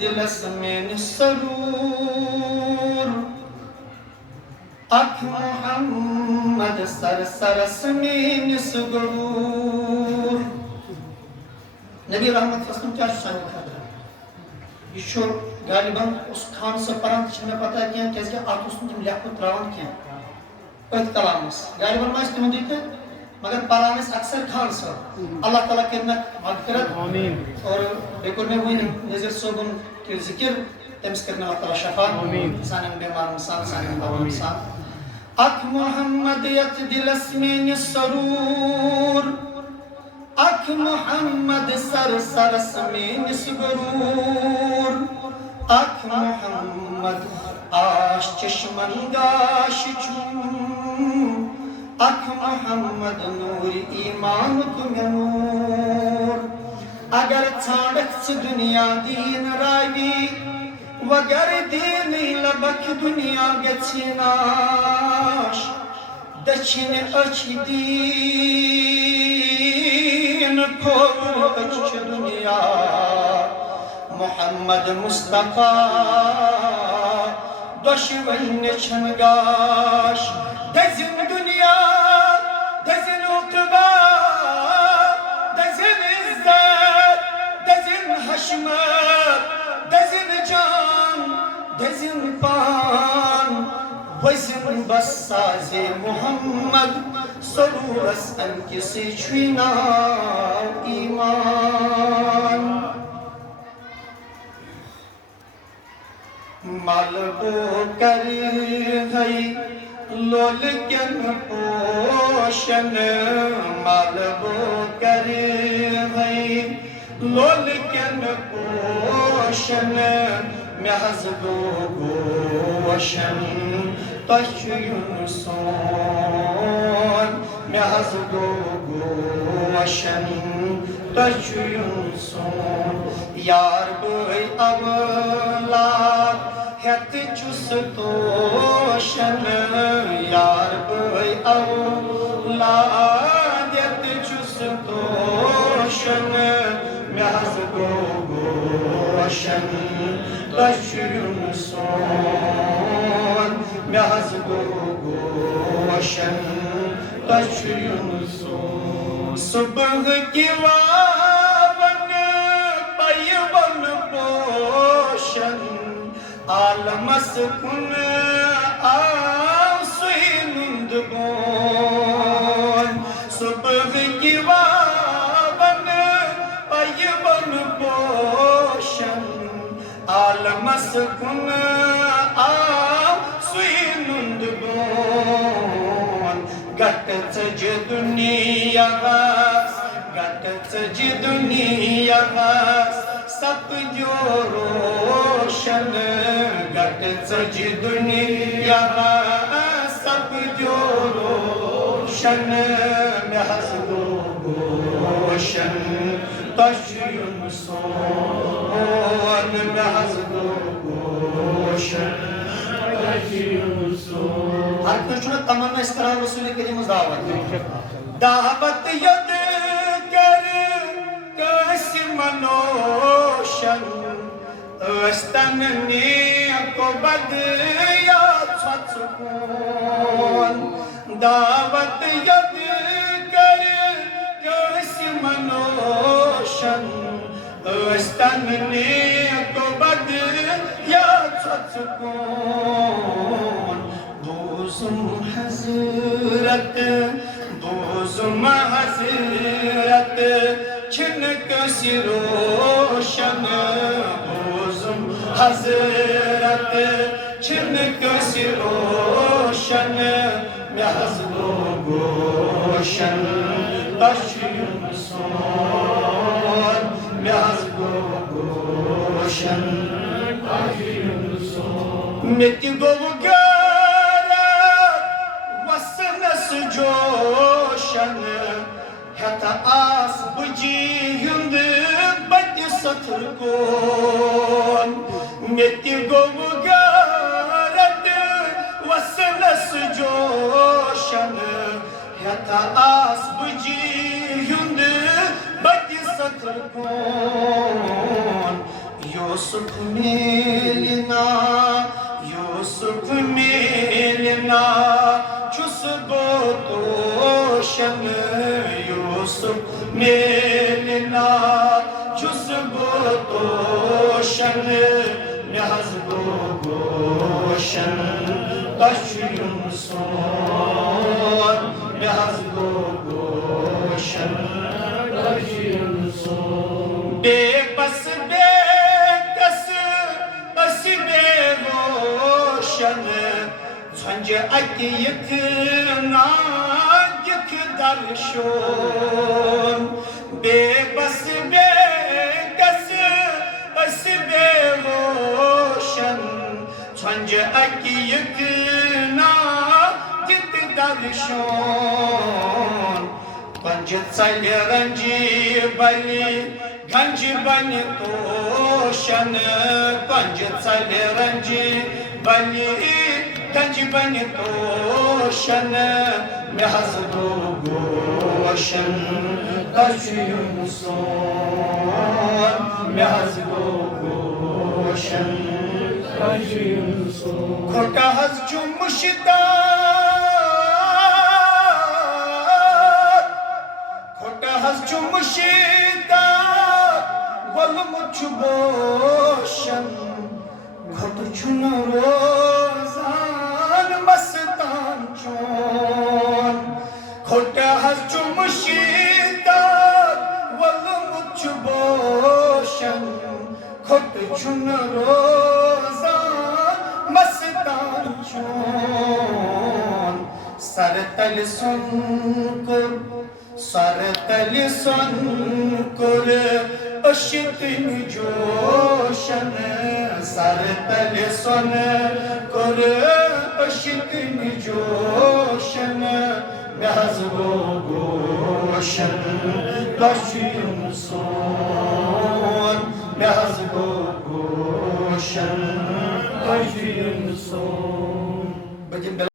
दिलस में सरूर अख मोहम्मद सर सरस में निसगरूर नबी रहमत वसल्लम क्या शान खतरा ये शो गालिबन उस खान से परंत में पता है क्या कैसे आप उसमें तुम लिखो त्रावन क्या पद कलामस गालिबन मास तुम देखते मगर परामस अक्सर खान से अल्लाह ताला के मगफिरत आमीन और बेकुर में हुई नजर सोबन के जिक्र तमस करने अल्लाह ताला शफा आमीन सानन बीमार इंसान सानन दवा इंसान अख मोहम्मद यत दिलस में सरूर अख मोहम्मद सर सरस में निसगरूर अख मोहम्मद आश चश्मन गाश चुम अख मोहम्मद नूर ईमान तुम्हें नूर अगर छाड़क दुनिया दीन रावी वगर दीन लबक दुनिया गनाश दक्षिण अच दीन खोर अच दुनिया मोहम्मद मुस्तफा दुश्मन छनगाश दजिन दुनिया दजिन उकबा दजिन इज्जत दजिन हशमत दजिन जान दजिन पान वजिन बसाजे मोहम्मद सरूरस अनकिसी छुना ईमान मालबो कर गई लोल कन पोषण मालबो कर गई लोल कन पोषण महज दो गोशन तशयुन सोन महज दो गोशन तशयुन सोन यार बोई अवलाद हत चुस तोशन यार बोई अवलाद हत चुस तोशन महज दो गोशन तशयुन सोन महज दो गोशन तशयुन सोन सुबह की वावन पयवन पोशन आलमस कुन आसुइनुंद बोन सुबह की वावन पयवन पोशन आलमस कुन आसुइनुंद बोन गट सज दुनिया गट सज दुनिया सब जो रोशन गट सज दुनिया सब जो रोशन महज दो गोशन तशयुन सोन महज दो गोशन तशयुन सोन हर कुछ तमन्ना इस तरह रसूल करीम दावत यद कर कैसी मनोशन अस्तन ने को बद या छुकून दावत यद कर कैसी मनोशन अस्तन ने को बद या छुकून बोसुम हजरत बोसुम हजरत छिन कसी रोशन बोसुम हजरत छिन कसी रोशन महज दो गोशन तशयुन सोन महज दो गोशन तशयुन सोन मिति गो वसनस जोशन हता आस बुजी हुंद बद सथुर कोन मिति गो गारत वसनस जोशन हता आस बुजी हुंद बद सथुर कोन यो Yusuf milina, Yusuf milina, Chusbotoshan, Yusuf milina, Chusbotoshan, Yazgogoshan, Tashuyun son, Yazgogoshan, Tashuyun son. Bebas bekas, asibe roşan, Sanca aki yıkına, yıkıdar şon. Bebas bekas, asibe roşan, Sanca aki yıkına, yıkıdar şon. Panca tsali ranji bali, Ganji bani toshan, Panca tsali ranji bali, Ganji bani toshan, Mehazdo goshan, Taşuyun son, Mehazdo goshan, Taşuyun son. Korka haz cumuşida, Korka haz cumuşida, Valım uçuboshan, Korkuçun rozan mastan çon. Korka haz cumuşida, Valım uçuboshan, Korkuçun rozan mastan çon. Sartal son kur, Sartal son kur, Işıtın coşan, Sartal son kur, Işıtın coşan, Yazgo goşan, Taşıyın son, Yazgo goşan, Taşıyın son. Bacım